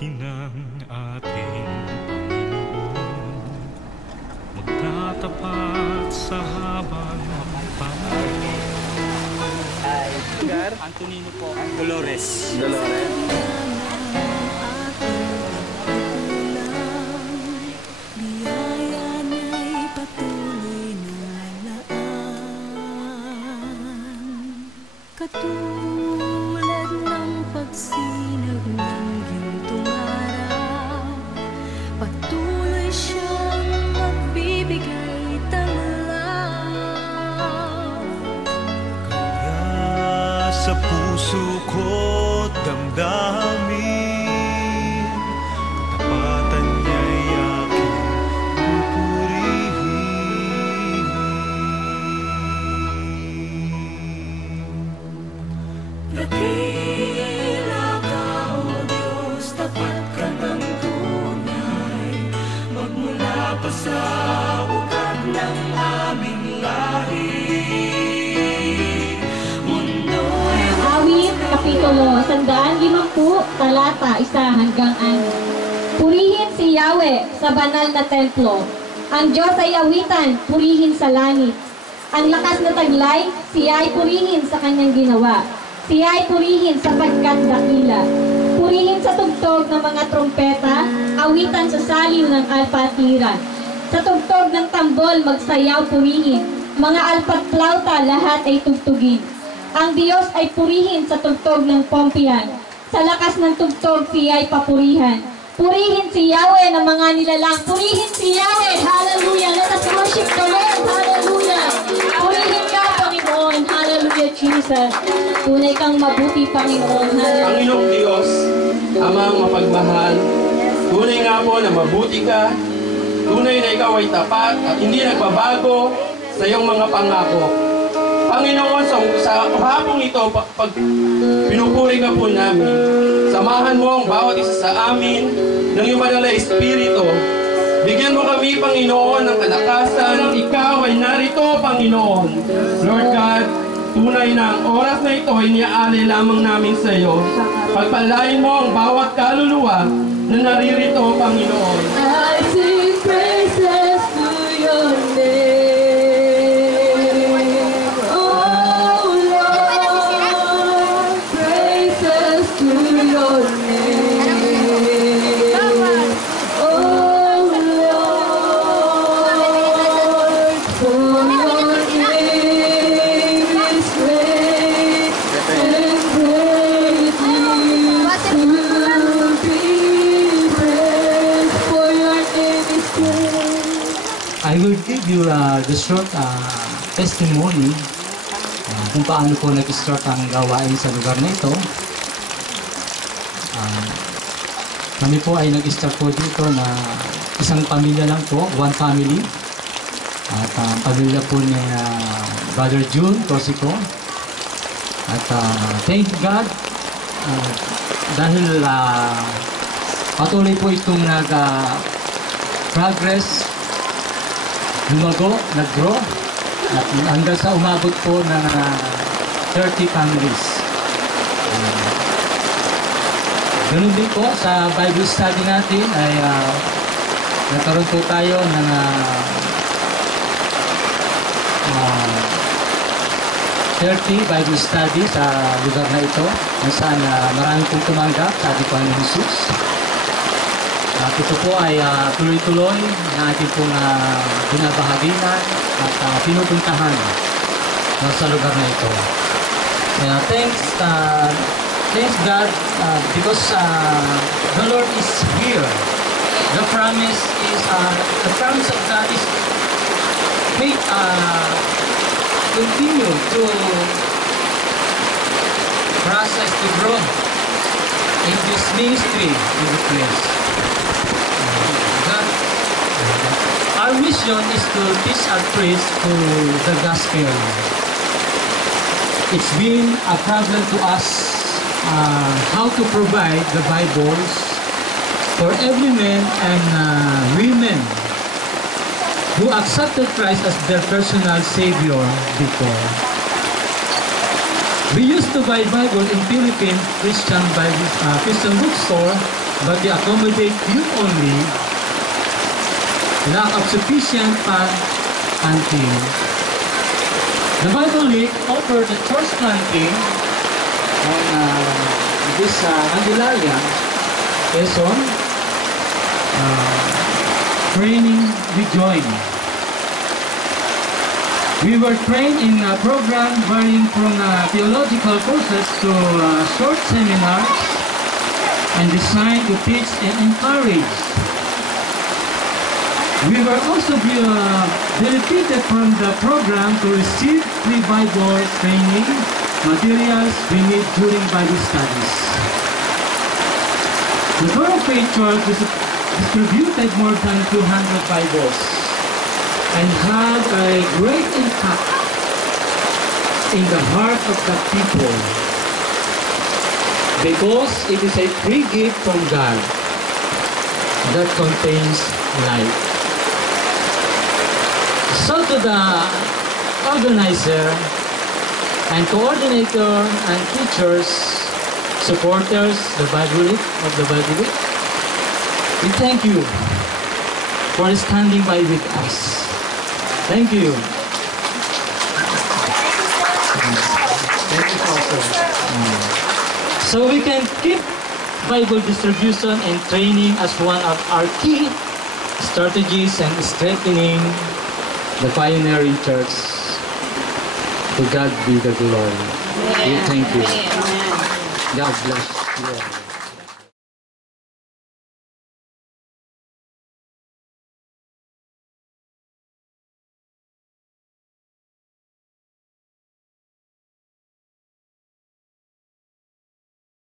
atin ng ating Panginoon, magtatapat sa habang panahon. Lugar? Antonino po. Dolores. Katulad ng pagsinag ng gintong araw, patuloy siyang magbibigay tanglaw. Kaya sa puso ko damdamin, katapatan niya'y aking pupurihin. Dakila ka, O Diyos, tapat ka ng tunay, magmula pa sa ugat ng aming lahi. Mundo'y Awit, Kapitulo 150, talata 1 hanggang 6. Purihin si Yahweh sa banal na templo. Ang Diyos ay awitan, purihin sa langit. Ang lakas na taglay, siya ay purihin sa kanyang ginawa. Siya ay purihin sapagkat dakila. Purihin sa tugtog ng mga trompeta, awitan sa saliw ng alpatiran. Sa tugtog ng tambol, magsayaw purihin. Mga alpat-plauta, lahat ay tugtugin. Ang Diyos ay purihin sa tugtog ng pompiyan. Sa lakas ng tugtog, siya ay papurihan. Purihin si Yahweh ng mga nilalang. Purihin si Yahweh. Hallelujah. Let us worship the Lord. Hallelujah. Purihin ka, Panginoon. Hallelujah, Jesus. Tunay kang mabuti, Panginoon. Hallelujah. Panginoong Diyos, Amang mapagmahal, tunay nga po na mabuti ka, tunay na ikaw ay tapat at hindi nagbabago sa iyong mga pangako. Panginoon, sa hapong ito, pag pinupuri ka po namin, samahan mo ang bawat isa sa amin ng iyong banal na Espiritu. Bigyan mo kami, Panginoon, ng kalakasan. Ikaw ay narito, Panginoon. Lord God, tunay na ang oras na ito ay niaalay lamang namin sa iyo. Pagpalain mo ang bawat kaluluwa na naririto, Panginoon. I sing praises to your name. Oh Lord, praises to your name. Oh Lord, for your name is great and greatly to be praised. For your name is great. I will give you the short testimony kung paano po nag-start ang gawain sa lugar na ito. Kami po ay nag-start po dito na isang pamilya lang po, one family. At ang pamilya po ni Brother June Corsico. At thank God dahil patuloy po itong nag-progress, lumago, nag-grow, at hanggang sa umabot po ng 30 families. Ganun din po sa Bible study natin ay nagkaroon po tayo ng 30 Bible study sa lugar na ito, kung saan marami pong tumanggap sa ating Panginoon Jesus. At ito po ay tuloy-tuloy na ating pong binabahaginan at pinupuntahan sa lugar na ito. Kaya thanks God because the Lord is here. The promise of God is continue to process to grow in this ministry in the place. Our mission is to teach our priests to the gospel. It's been a problem to us how to provide the Bibles for every man and women who accepted Christ as their personal Savior before. We used to buy Bible in Philippine Christian bookstore but they accommodate youth only, lack of sufficient hunting. The Bible League offered a church planting on this Candelaria, Quezon. Training we joined. We were trained in a program varying from theological courses to short seminars and designed to teach and encourage. We were also benefited from the program to receive free Bible training materials we need during Bible studies. The Door of Faith Church distributed more than 200 Bibles and had a great impact in the heart of the people because it is a free gift from God that contains life. So to the organizer and coordinator and teachers, supporters of the Bible Week, we thank you for standing by with us. Thank you. Thank you, Pastor. So we can keep Bible distribution and training as one of our key strategies and strengthening the pioneering church. To God be the glory. We thank you. God bless you all.